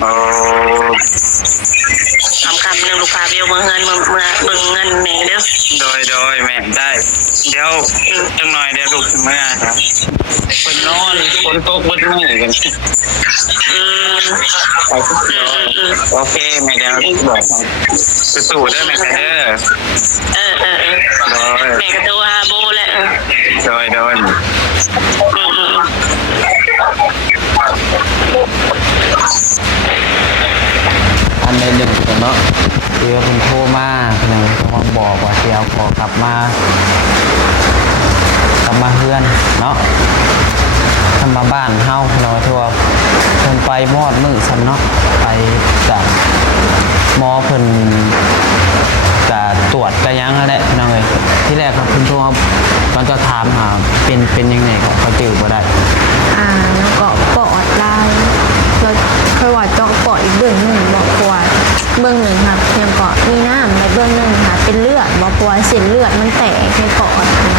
โอ้คำหนึ่งลูกค้าเบลเมื่อเงินเมื่อเบิ่งเงินแม่เด้อโดยแม่ได้เดี๋ยวจังหน่อยเดี๋ยวลูกเมื่อครับคนนอนคนโต๊ะบนมือกันอืมไปทุกคนโอเคแม่เดี๋ยวบอกสู้ๆเด้อแม่เด้อแม่ก็ตัวฮาโบแหละโดยอันในหนึ่งเนาะเดี๋ยวคุณโทรมาหนึ่งมาบอกว่าเดี๋ยวขอกลับมาเฮือนเนาะทำมาบ้านเฮาเนาะทั่วเพิ่นไปมอดมือซ้ำเนาะไปจากหมอเพิ่นกะตรวจกะยังนั่นแหละน้องเอ้ยที่แรกครับคุณโทรมันก็ถามหาเป็นยังไงครับเขาจื้อบ่ได้แล้วก็ปอดลายแล้วเคยว่าเจาะปอดอีกเบื้องหนึ่งบอกว่าเบื้องหนึ่งค่ะยังเกาะมีน้ำในเบื้องหนึ่งค่ะเป็นเลือดบอกว่าเส้นเลือดมันแตกในปอดนะ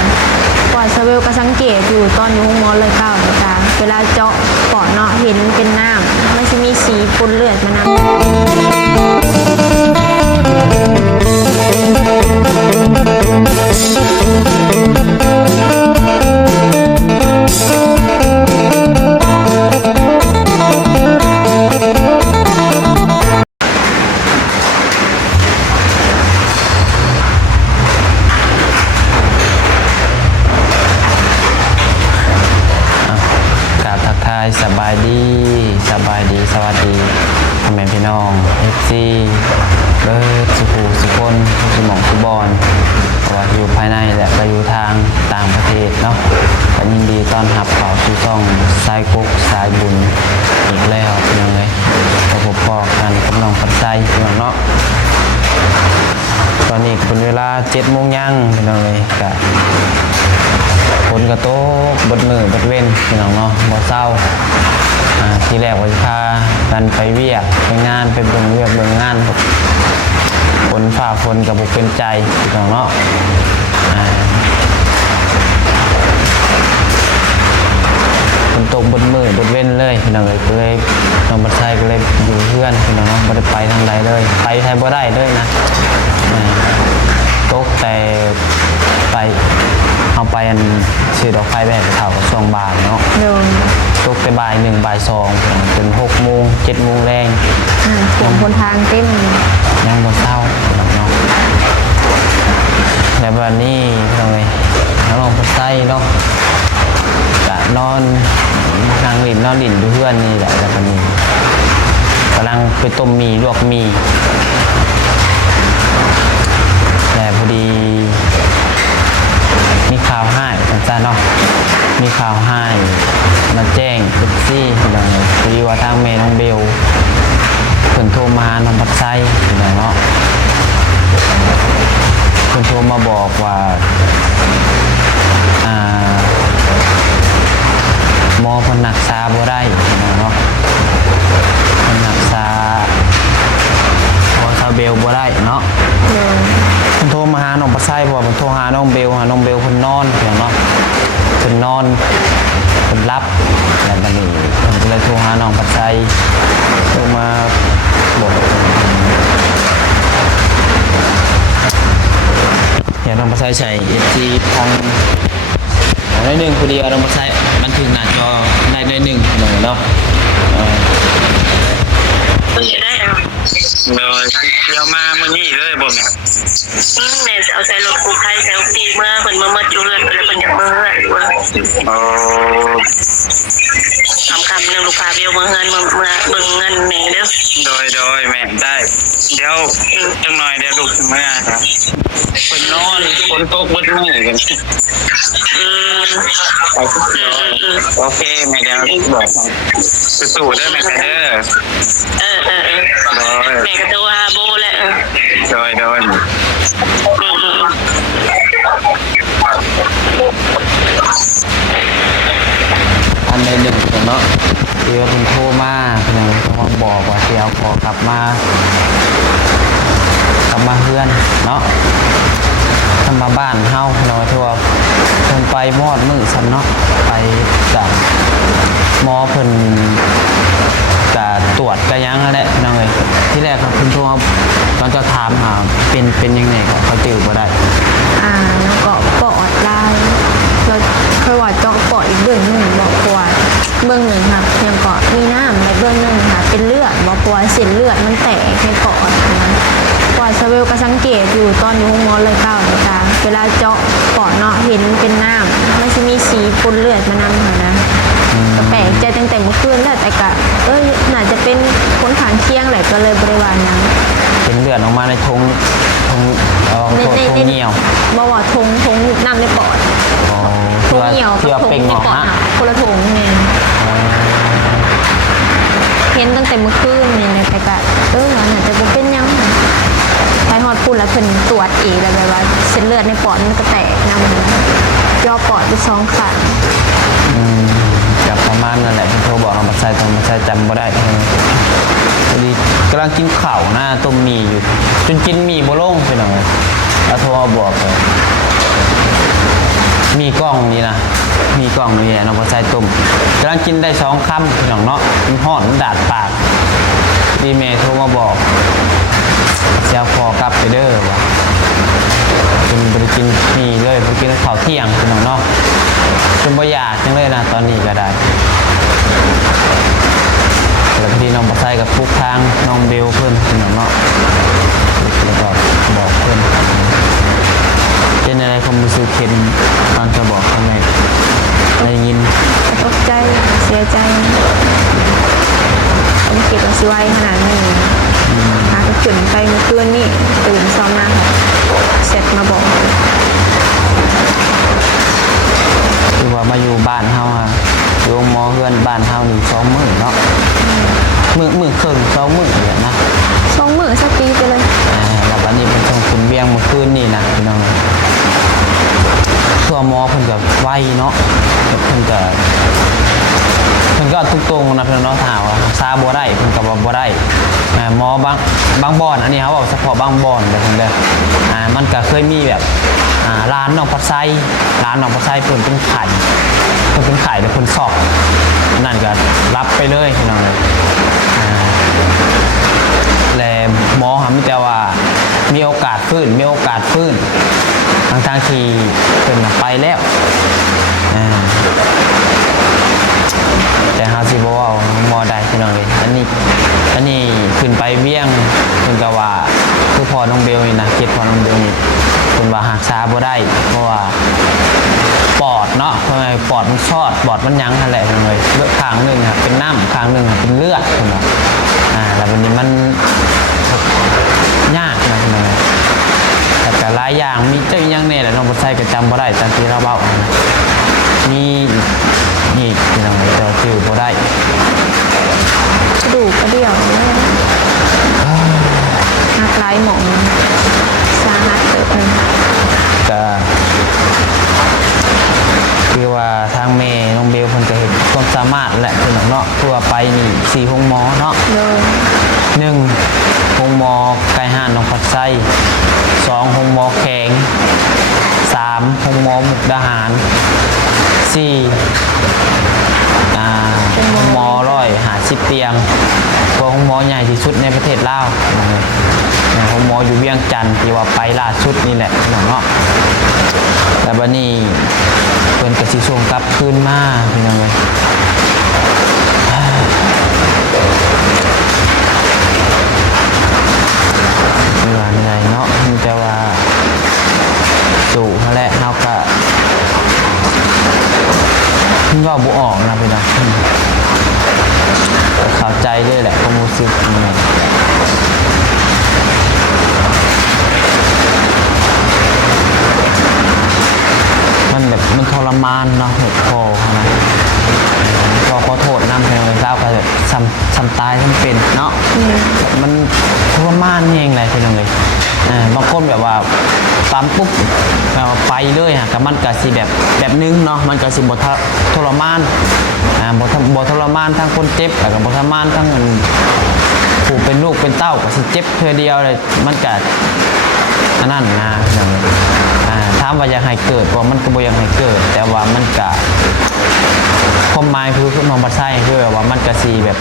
ปอดเซเวลก็สังเกตอยู่ตอนอยู่ห้องหมอเลยเก้าจ้าเวลาเจาะปอดเนาะเห็นเป็นน้ำมันจะมีสีปนเลือดมานสบายดีสวัสดีพ่อแม่พี่น้องFCเบิร์ดสุขุสุคนสุหมองสุบอนว่าอยู่ภายในและก็อยู่ทางต่างประเทศเนาะก็ยินดีต้อนรับเข้าสู่ช่องสายกุ๊กสายบุญอีกแล้วยังไงก็พบกันกับน้องปัจจัยเนาะตอนนี้เป็นเวลา7 โมงยังพี่น้องเลยก็ฝนกระโตกบดมือบดเว้นพี่น้องเนาะบ่เศร้าทีแรกว่าจะพากันไปเวียกไปงานไปเบิ่งเวียกเบิ่งงานฝนฝ่าฝนกับบุกเป็นใจพี่น้องเนาะฝนตกบดมือบดเว้นเลยพี่น้องเลยก็เลยน้องบัดไซก็เลยอยู่เพื่อนพี่น้องเนาะไม่ได้ไปทางใดเลยไปไทยบ่ได้เลยนะตกแต่ไปเอาไปซื้อดอกไฟแบบเท่ากับช่วงบ่ายเนาะตกแต่บ่าย1 บ่าย 2จน6 โมง 7 โมงแรงผมบนทางเต็มยังบ่เศร้าเนาะแต่วันนี้เราไงน้องพัดไส้เนาะจะนอนนางลิ่นดูเพื่อนนี่แหละแล้วก็นี่กำลังไปต้มหมี่ลวกหมี่แต่พอดีมีข่าวให้จ้าเนาะมีข่าวให้มาแจ้งเอฟซีพี่น้องเลยพอดีว่าทางเมย์น้องเบลเพิ่นโทรมาน้องปัดไซพี่น้องเนาะเพิ่นโทรมาบอกว่าหมอเพิ่นรักษาบ่ได้พี่น้องเนาะเพิ่นรักษาหมอซาเบลบ่ได้เนาะเพิ่นโทรมาหาน้องปัดไซเพราะว่าเพิ่นโทรหาน้องเบลเพิ่นนอนพี่น้องเนาะเพิ่นนอนเพิ่นรับแล้วบัดนี้เพิ่นก็เลยโทรหาน้องปัดไซโทรมาบอกอย่าน้องปัดไซใส่ SG ทางได้1พอดีน้องปัดไซมันถึงหน้าจอได้1เลยเนาะได้เลยเดี๋ยวมาเมื่อนี้เลยบ่แม่แม่เอาใส่รถกู้ภัยใส่ปีเมื่อเพิ่นมาอยู่เรือนแล้วเพิ่นอยากเมื่อโอ้คำหนึ่งลูกค้าเบลเมื่อเงินเมื่อเบิ่งเงินแม่เด้อโดยแม่ได้เดี๋ยวจังหน่อยเดี๋ยวลูกเมื่อครับคนนอนคนโต๊ะบนมือกันไปทุกคนโอเคแม่เดี๋ยวบอกสู้ๆเด้อแม่เด้อแม่ก็ตัวฮาโบแหละโดยอันในหนึ่งเนาะเดี๋ยวคุณโทรมาหนึ่งมาบอกว่าเดี๋ยวขอกลับมาเฮือนเนาะทำมาบ้านเฮาเนาะทั่วเพิ่นไปมอดมือซ้ำเนาะไปจากหมอเพิ่นกะตรวจกะยังนั่น เป็นยังไงก็เขาจืดบ่ได้ แล้วก็ปอดลายเราเคยว่าเจาะปอดอีกเบื้องหนึ่งบอกปวดเบื้องหนึ่งค่ะยังก็มีน้ำในเบื้องหนึ่งค่ะเป็นเลือดบอกปวดเส้นเลือดมันแตกในปอดนะปอดสเวลก็สังเกตอยู่ตอนอยู่ห้องหมอเลยเก้าเลยจ้าเวลาเจาะปอดเนาะเห็นเป็นน้ำมันจะมีสีปนเลือดมานำค่ะนะก็แปลกใจตั้งแต่เมื่อคืนแล้วแต่ก็น่าจะเป็นคนขางเคียงแหละก็เลยบริวารนั้น เป็นเลือดออกมาในทงเหนียว บอกว่าทงน้ำในปอด อ๋อ ทงเหนียว เพื่อ กับทง เป็น ใน หงอก ปอด ฮะ อะคนละทงไงเห็นตั้งแต่เมื่อคืนนี่นะแต่ก็น่าจะบ่เป็นหยังไปฮอดพูดแล้วเพิ่นตรวจอีกแล้วแบบว่าเส้นเลือดในปอดมันก็แตกนำย่อปอดไป2ข้าง กับประมาณนั่นแหละที่เขาบอกเอามาใส่จำบ่ได้พอดีกำลังกินข้าวหน้าต้มหมี่อยู่จนกินหมี่บ่ลงไปหน่อยแล้วโทรมาบอกเลยมีกล้องนี่นะมีกล้องนี่แหละเอามาใส่ต้มกำลังกินได้2 คำพี่น้องเนาะมันห่อนมันดาดปากดีเมย์โทรมาบอกเสียพอกลับไปเด้อว่ะจนบ่ได้กินหมี่เลยบ่ได้กินข้าวเที่ยงพี่น้องเนาะจนบ่อยากจังเลยนะตอนนี้ก็ได้แล้วพอดีน้องปัสไซกับปุ๊กทางน้องเบลเพื่อนพี่น้องเนาะแล้วก็บอกเพื่อนเป็นอะไรความรู้สึกเห็นตอนจะบอกทำไมได้ยิน ตกใจเสียใจผมคิดว่าสิไว้ขนาดนี้หาก็ขึ้นไปเมื่อคืนนี่ตื่นซ้อมมาเสร็จมาบอก คือว่ามาอยู่บ้านเฮาอะอยู่หมอเพื่อนบ้านเฮานี่2 มื้อเนาะมื้อครึ่ง2 มื้อเนี่ยนะ 2 มื้อสักปีไปเลย แล้ววันนี้เป็นส่งคุณเวียงเมื่อคืนนี่นะพี่น้องตัวหมอเพิ่นก็ไวเนาะเพิ่นก็ทุกตรงนะพี่น้องเนาะถามว่าซาบ่ได้เพิ่นก็บ่ได้หมอบางบ่อนอันนี้เขาบอกเฉพาะบางบ่อนเด้อเพิ่นเด้อมันก็เคยมีแบบร้านน้องปัดไซเพิ่นเป็นไข่แล้วเพิ่นสอบนั่นก็รับไปเลยพี่น้องเลยแล้วหมอมีแต่ว่ามีโอกาสฟื้นทั้งที่เพิ่นไปแล้วแต่เฮาสิบ่เว้าหมอได้พี่น้องเลยอันนี้ขึ้นไปเวียงเพิ่นก็ว่าคือพ่อน้องเบลนี่นะเฮ็ดพ่อน้องเบลนี่เพิ่นว่ารักษาบ่ได้เพราะว่าปอดเนาะเพราะไงปอดมันชอดปอดมันยั้งนั่นแหละพี่น้องเลยเลือดข้างนึงครับเป็นน้ำข้างนึงครับเป็นเลือดพี่น้องแล้ววันนี้มันยากนะพี่น้องแต่ก็หลายอย่างมีเจ้าอีหยังแน่แหละน้องบ่ใส่ก็จำบ่ได้ตามที่เราเว้ามีอีกพี่น้องแต่ชื่อบ่ได้ กระดูกกระเดี่ยวหักหลายหมองสาหัสเติบหนึง ก็คือว่าทางเมย์น้องเบลเพิ่นก็เห็นความสามารถแหละพี่น้องเนาะทั่วไปนี่4 ห้องหมอเนาะ เลย 1 ห้องหมอไก่ห่านน้องปัดไส้2 ห้องหมอแข็ง3 ห้องหมอมุกดาหาร4ห้องหมอ150 เตียงก็ห้องหมอใหญ่ที่สุดในประเทศลาวห้องหมออยู่เวียงจันทร์ที่ว่าไปล่าสุดนี่แหละพี่น้องเนาะแล้วบัดนี้เพิ่นก็สิส่งกลับคืนมาพี่น้องเอ้ยไม่ว่าเหนื่อยเนาะมีแต่ว่าสู้นั่นแหละเฮาก็ว่าบ่ออกนะพี่น้องเข้าใจเลยแหละความรู้สึกนี่มันแบบมันทรมานเนาะเห็ดคอนะขอโทษนำเพลงเลยเล่าไปแบบซ้ำตายซ้ำเป็นเนาะมันทรมานเองเลยเพลงเลยบางคนแบบว่าปั๊มปุ๊บไปเลยฮะกับมันก็สิแบบนึงเนาะมันก็สิบ่ทรมานบ่ทรมานทั้งคนเจ็บแล้วก็บ่ทรมานทั้งผู้เป็นลูกเป็นเต้าก็สิเจ็บเพื่อเดียวเลยมันก็อันนั้นนะอย่างถามว่าอยากให้เกิดว่ามันก็บ่อยากให้เกิดแต่ว่ามันก็ความหมายคือน้องบัดไส้คือแบบว่ามันก็สิแบบ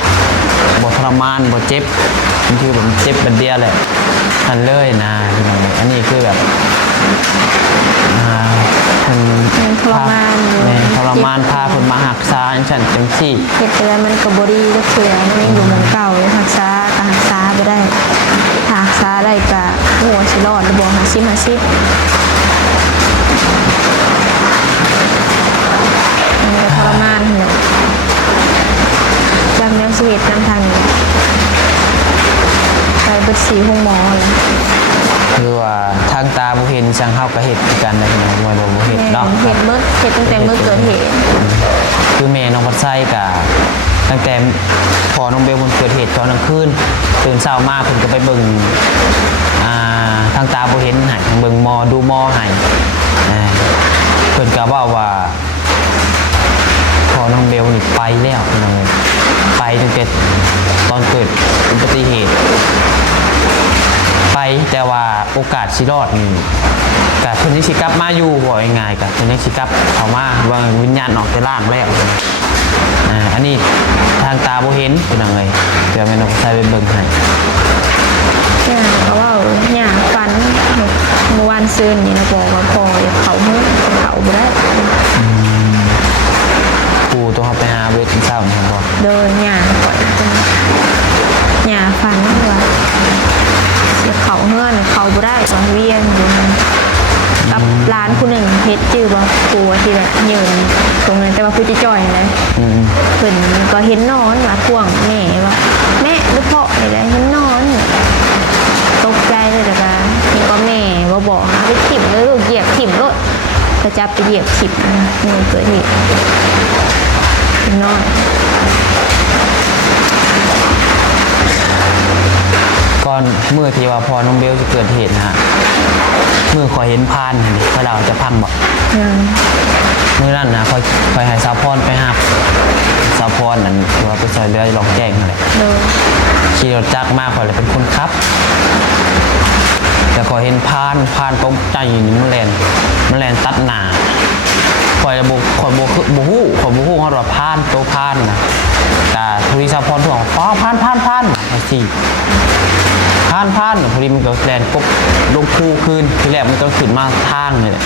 บ่ทรมานบ่เจ็บ มันคือแบบเจ็บเป็นเดียวแหละทันเลยนะพี่น้องอันนี้คือแบบมัน ทรมานอยู่ เนี่ยทรมานพาคนมาหักษาอันฉันจังสี่ เฮ็ดไปแล้วมันก็บ่ดีก็เถื่อมันยังอยู่หมองเก่าเลยรักษาก็รักษาบ่ได้ถ้ารักษาได้ก็หัวสิรอดหรือบ่50 50มันก็ทรมานหั่นแหละจากแนวชีวิตนำทางนี้ไปเบิดสีห้องหมอเลย คือว่าทางตาบุเห็นช่างเข้ากับเห็ดคือกันนะพี่น้องว่าเราบุเห็ดเนาะ เห็ดเบิดเห็ดตั้งแต่เมื่อเกิดเหตุ คือแม่น้องพัดไส้กับตั้งแต่พอน้องเบลมันเกิดเหตุตอนกลางคืนตื่นเช้ามาเพิ่นก็ไปเบิ่งทางตาบุเห็นให้เบิ่งหมอดูหมอให้เพิ่นก็ว่าพอน้องเบลนี่ไปแล้วพี่น้องเลยไปตั้งแต่ตอนเกิดอุบัติเหตุไปแต่ว่าโอกาสสิรอดนี่กับเพิ่นยังสิกลับมาอยู่บ่ง่ายๆกับเพิ่นยังสิกลับเข้ามาว่าวิญญาณออกจากร่างแล้วอันนี้ทางตาบ่เห็นเป็นจังไดเดี๋ยวแม่นกใส่ไปเบิ่งให้ เนี่ยเขาว่าเนี่ยฟันเมื่อวานซืนนี่นะบอกว่าพออยากเขาเมื่อเขาบ่ได้ ครูต้องเอาไปหาเวทเช้านี่บ่ เดินเนี่ยก่อนเนี่ยฟันว่าอยากเขาเมื่อนเขาบ่ได้ตอนเวียนอยู่กับร้านผู้หนึ่งเฮ็ดจื้อบ่ครูที่แบบยืนตรงนั้นแต่ว่าผู้ที่จ่อยนะเพิ่นก็เห็นนอนว่าท่วงแม่ว่าแม่ลูกพ่อนี่แหละเห็นนอนตกใจเลยแต่ว่านี่ก็แม่บ่บอกหาไปถิ่มเลยลูกเหยียบถิ่มรถก็จับไปเหยียบถิ่มนี่เกิดเหตุนอน ก่อนมื้อที่ว่าพอน้องเบลจะเกิดเหตุนะฮะมื้อขอยเห็นพานนี่พระดาวจะพังบ่มื้อนั้นนะคอยให้สาวพรไปหาสาวพรนั่นที่ว่าไปซอยเรือลองแจ้งนั่นแหละ ขี่รถจักรมาข่อยเลยเป็นคนขับแต่ข่อยเห็นพานตรงใจนี่มันแลนตัดหน้าข่อยบ่ฮู้เขาว่าพานตัวพานนะแต่ทุริสาพรบอกป้าพานมาสิพานพอดีมันก็แลนกบลงคูคืนทีแรกมันก็ขึ้นมาทางนี่แหละ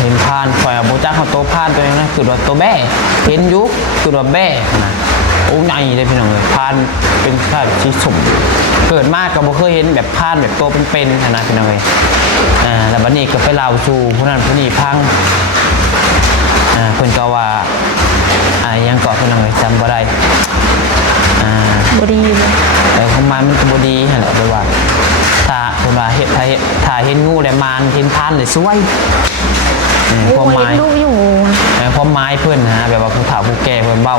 เห็นพานข่อยบ่จักเขาตัวพานตัวนี้นะคือว่าตัวแบ่เห็นอยู่คือว่าแบ่นะโอ้ใหญ่เลยพี่น้องเลยพานเป็นพานที่สมเกิดมากก็บ่เคยเห็นแบบพานแบบตัวเป็นๆขนาดพี่น้องเลยแล้วบัดนี้ก็ไปเล่าสู่ผู้นั้นผู้นี้พังเพิ่นก็ว่ายังเกาะพี่น้องเลยจำบ่ได้บดีเลยแต่ของมันก็บ่ดีหั่นแหละไปว่าถ้าเพิ่นว่าถ้าเห็นงูแล้วมานเห็นพานเลยสวยความหมายลูกอยู่ความหมายเพื่อนนะแบบว่าผู้เฒ่าผู้แก่เพื่อนเบ้า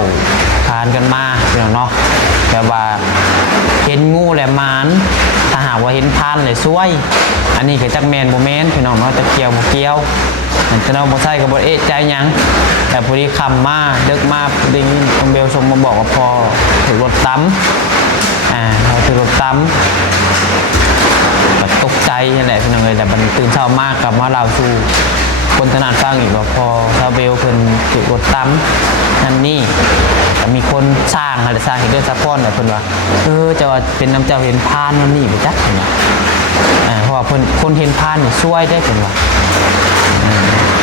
ทานกันมาพี่น้องเนาะแบบว่าเห็นงูแหละมานถ้าหากว่าเห็นพานเลยซวยอันนี้ก็จักแมนโบแมนพี่น้องเนาะจะเกี่ยวบ่เกี่ยวจะเอาบ่ใส่กับบ่เอะใจยังแต่พอดีคำมาเดึกมาพอดีต้องเบลชมมาบอกว่าพอถือรถตั้มพอถือรถตั้มแบบตกใจนั่นแหละพี่น้องเลยแต่บันตื่นเช้ามากกลับมาเล่าสู่คนถนัดฟังอีกว่าพอซาเบลเพิ่นถูกรถตั้มนั่นนี่มีคนสร้างอะไรสร้างเห็นเรื่องซัพพอร์ตแต่เพิ่นว่าจะว่าเป็นน้ำเจ้าเห็นพานนั่นนี่ไปจักเพราะว่าเพิ่นคนเห็นพานนี่ช่วยได้เพิ่นว่า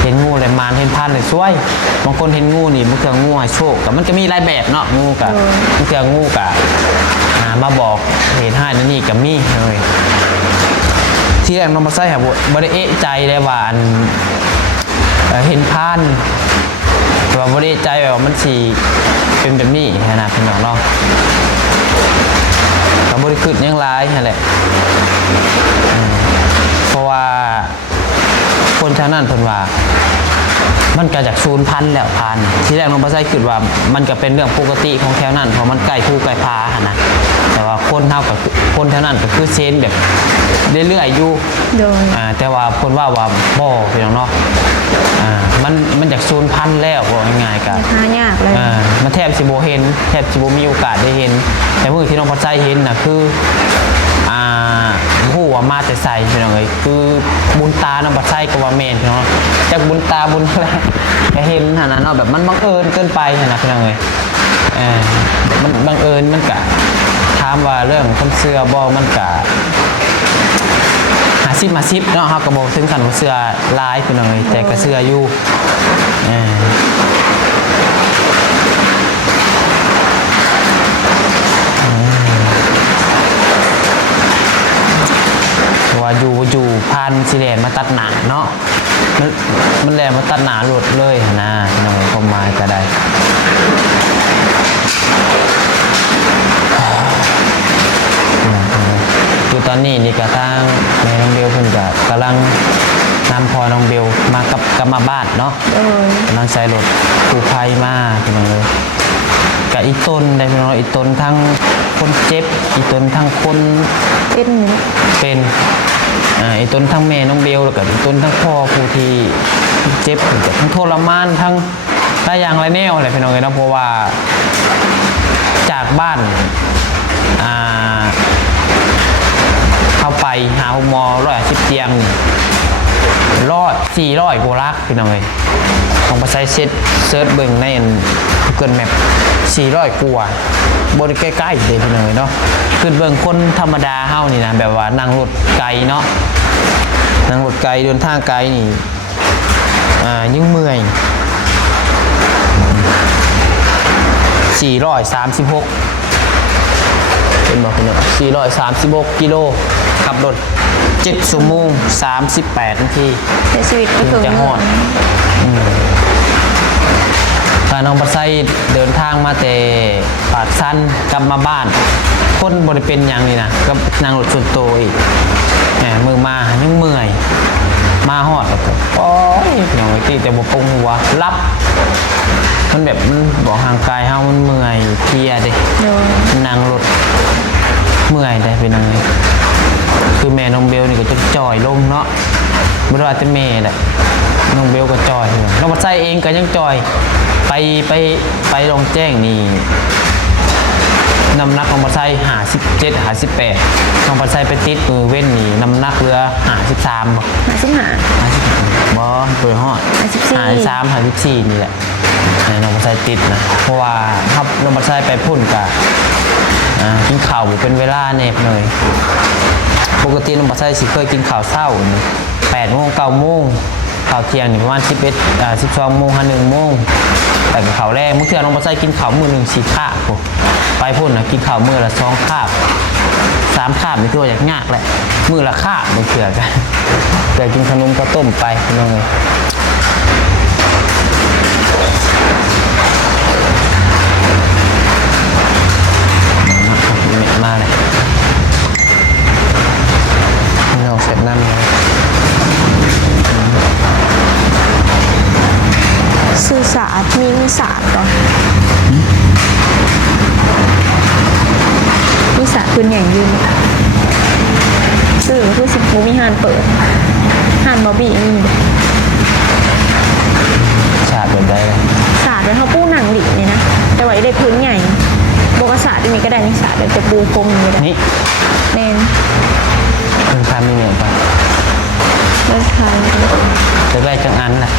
เห็นงูเลยมานเห็นพานเลยช่วยบางคนเห็นงูนี่มันเกิดงูให้โชคแต่มันก็มีหลายแบบเนาะงูกับมันเกิดงูกับมาบอกเห็นให้นั่นนี่กับมีเลยที่แรกน้องมาใส่ครับบ่ได้เอะใจเลยว่าอันเห็นพานแต่ว่าบ่ได้ใจว่ามันสิเป็นแบบนี้นะพี่น้องเนาะก็บ่ได้คิดหยังหลายนั่นแหละเพราะว่าคนชาวนั้นเพิ่นว่ามันก็จาก0,000แล้วพันที่แรกน้องมาใส่คิดว่ามันก็เป็นเรื่องปกติของแถวนั้นเพราะมันใกล้คู่ใกล้พานะแต่ว่าคนเท่ากับคนแถวนั้นก็คือเซนแบบเรื่อยๆอยู่แต่ว่าคนว่าบ่พี่น้องเนาะมันจาก0,000แล้วว่าง่ายๆกันหายากเลยมันแทบสิบ่เห็นแทบสิบ่มีโอกาสได้เห็นแต่มื้อที่น้องพัดใจเห็นน่ะคือผู้ว่ามาแต่ใส่พี่น้องเอ้ยคือบุญตาน้องพัดใจก็ว่าแม่นพี่น้องจากบุญตาบุญอะไรก็เห็นขนาดนั้นแบบมันบังเอิญเกินไปขนาดพี่น้องเอ้ยมันบังเอิญมันกะ ามว่าเรื่องคนเสื้อบ่มันกะ50-50เนาะเฮาก็บ่ถึงขั้นว่าเสื้อลายพี่น้องเอ้ยแต่ก็เสื้ออยู่ว่าอยู่ผ่านสิแลนมาตัดหน้าเนาะมันแลนมาตัดหน้ารถเลยนะพี่น้องความหมายก็ได้คือตอนนี้นี่ก็ทางแม่น้องเบลเพิ่นก็กำลังนำพอน้องเบลมากลับมาบ้านเนาะกำลังใช้รถกู้ภัยมาพี่น้องเลยกับอีต้นได้พี่น้องอีต้นทั้งคนเจ็บอีต้นทั้งคนเป็นอีต้นทั้งแม่น้องเบลแล้วก็อีต้นทั้งพ่อผู้ที่เจ็บทั้งทรมานทั้งหลายอย่างหลายแนวอะไรพี่น้องเลยเนาะเพราะว่าจากบ้านเข้าไปหาหมอ110เตียง400กว่าลักพี่น้องเลยต้องไปใช้เซิร์ชเบิ่งในGoogle Map 400กว่าบริใกล้ๆเลยพี่น้องเลยเนาะคือเบิ่งคนธรรมดาเฮานี่นะแบบว่านั่งรถไกลเนาะนั่งรถไกลเดินทางไกลนี่ยังเมื่อย436เป็นบอกพี่น้อง436กิโลขับรถ7 ชั่วโมง 38 นาทีในชีวิตก็ถึงจะหอดการน้องปัสไซเดินทางมาแต่ปากสั้นกลับมาบ้านคนบริเป็นอย่างนี้นะก็นั่งรถส่วนตัวอีกมือมายังเมื่อยมาหอดแล้วก็โอ้ยอย่างไอ้ที่แต่บปงหัวรับมันแบบมันบอกห่างกายเฮามันเมื่อยเพลียเด้นั่งรถเมื่อยได้เป็นยังไงคือแม่น้องเบลนี่ก็จะจ่อยลงเนาะไม่ว่าจะแม่แหละน้องเบลก็จ่อยน้องปัสไซเองก็ยังจ่อยไปลงแจ้งนี่น้ำหนักของปัสไซ57 58น้องปัสไซไปติดมือเว้นนี่น้ำหนักเรือ53บอเปิดห่อ53 54นี่แหละน้องปัสไซติดนะเพราะว่าครับน้องปัสไซไปพุ่นกับกินข้าวเป็นเวลาเน็บเลยปกติน้องปัสไซสิเคยกินข้าวเช้า8 โมง 9 โมงข้าวเที่ยงนี่ประมาณ12 โมง 1 โมงแต่ข้าวแรกเมื่อคืนน้องปัสไซกินข้าวมื้อนึง4 คาบไปพุ่นนะกินข้าวมื้อละ2 คาบ 3 คาบนี่ตัวอย่างยากแหละมื้อละคาบมันเถื่อกันแต่กินขนมข้าวต้มไปน้องเลยมาเลยน้องเสร็จน้ำเลยสื่อสารมีศาสตร์ก่อนมีศาสตร์คืออย่างยืนสื่อคือสิบมูมีหานเปิดหานบอบบี้นี่ศาสตร์แบบใดเลยศาสตร์แล้วเขาปูหนังหลีนี่นะแต่ว่าได้พื้นใหญ่โบกศาสตร์ที่มีก็ได้นิศาสตร์แต่ปูพรมนี่ได้นี่แน่นคุณทำยังไงบ้างเลิกทานจะได้จังอันแหละ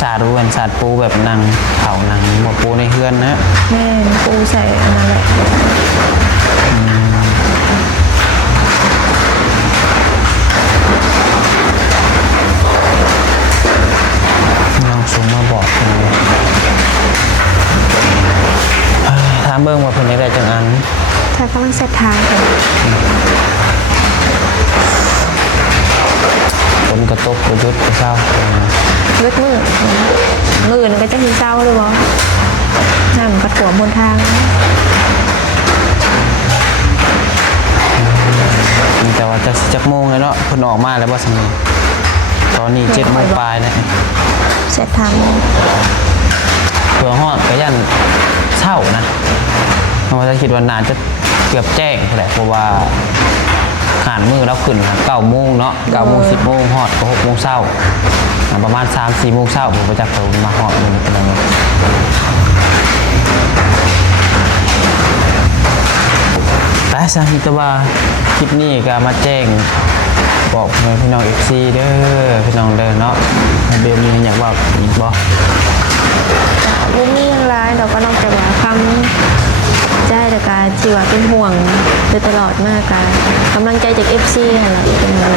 ศาสตร์รู้กันศาสตร์ปูแบบนางเผานางหมดปูในเฮือนนะแม่ปูใส่อันนั้นแหละน้องสูงมาบอกเลยถามเบิ้งว่าเป็นยังไงจังอันถ้ากำลังเสร็จทางค่ะฝนกระตกกระยุดกระเช้ามืดนึงก็จะมีเศร้าหรือเปล่านั่งกระถั่วบนทางแต่ว่าจะโมงเลยเนาะคนออกมาแล้วว่าสมัยตอนนี้7 โมงปลายนะเสร็จทางเพื่อหอดก็ยันเช่านะเราจะคิดว่านานจะเกือบแจ้งแหละเพราะว่าขานมือแล้วขึ้น9 โมงเนาะ9 โมง 10 โมงหอดก็6 โมงเช้าประมาณ 3-4 โมงเช้าผมไปจากเขามาหอดมันเป็นอะไรไป สาเหตุว่าคลิปนี้ก็มาแจ้งบอกพี่น้อง FC เด้อพี่น้องเด้อเนาะเบลมีอยากบอกอีกบ่ บุมีอย่างไรเราก็ต้องแต่ว่าคำใจแต่การที่ว่าเป็นห่วงโดยตลอดมากการกำลังใจจาก FC นั่นแหละเป็นอะไร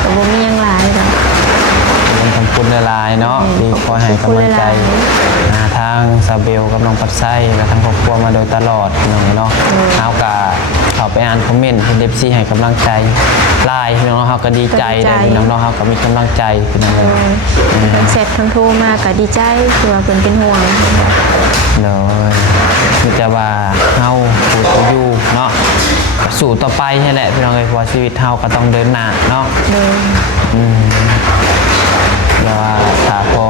แต่บุมีอย่างไรเรา เป็นคำพูดละลายเนาะดีคอยให้กำลังใจทางซาเบลกับน้องปัดไส้และทั้งครอบครัวมาโดยตลอดพี่น้องเนาะเอากะเขาไปอ่านคอมเมนต์เป็นFCให้กำลังใจไลน์พี่น้องเขาก็ดีใจเลยพี่น้องเขาก็มีกำลังใจพี่น้องเลย เสร็จทั้งโทรมาก็ดีใจที่ว่าเป็นห่วง เลยมีแต่ว่าเฮาผู้อยู่เนาะสู่ต่อไปนี่แหละพี่น้องเอ้ยเพราะว่าชีวิตเฮาก็ต้องเดินหน้าเนาะ เดิน แล้วว่าถ้าพอ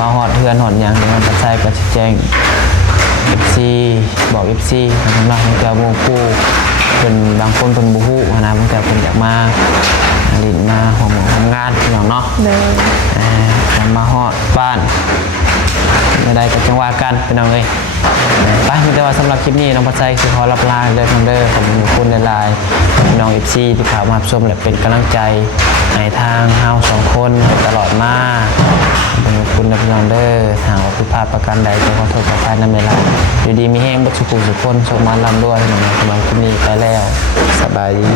มาฮอดเฮือนฮอดหยังเดี๋ยวมันจะใช้ก็สิแจ้ง FC บอก FC สำหรับมันจะหมู่ผู้เป็นบางคนเพิ่นบ่ฮู้นะมันจะเพิ่นอยากมาลิ้นมาของงานพี่น้องเนาะ เดิน มาฮอดบ้านไม่ได้ก็จังว่ากันพี่น้องเอ้ยไปมีแต่ว่าสำหรับคลิปนี้น้องปัจจัยคือขอรับลาเลยน้องเด้อผมมีคุณในไลน์พี่น้อง FC ที่เข้ามาชมและเป็นกำลังใจในทางเฮาสองคนตลอดมาผมมีคุณนะพี่น้องเด้อหากว่าผิดพลาดประการใดก็ขอโทษขออภัยนำเวลาอยู่ดีมีแห้งบัดสุขุสุขคนส่งมาลำด้วยพี่น้องสำหรับคลิปนี้ไปแล้วสบายดี